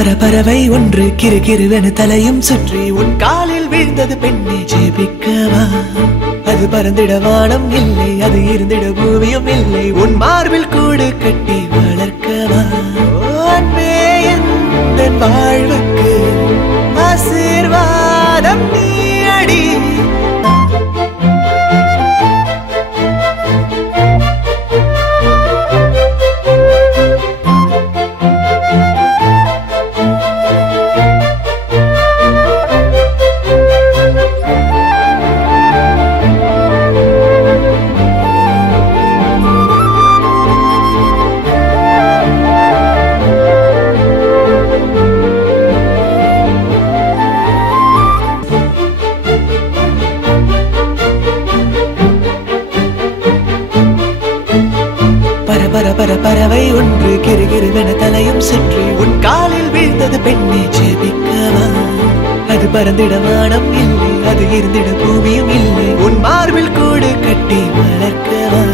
பறவை ஒன்று கிறுகிறுவென தலையும் சுற்றி உன் காலில் வீழ்ந்தது பெண்ணே ஜெபிக்கவா அது பறந்திட வானம் இல்லை அது இருந்திட பூமியும் இல்லை உன் மார்பில் கூடு கட்டி வளர்க்கவா அன்பே என் வாழ்வுக்கு ஆசீர்வாதம் நீ அடி பறவை ஒன்று கிறுகிறுவென தலையும் சுற்றி உன் காலில் வீழ்ந்தது பெண்ணே ஜெபிக்கவா அது பறந்திட வானம் இல்லை அது இருந்திட பூமியும் இல்லை உன் மார்பில் கூடு கட்டி வளர்க்கவா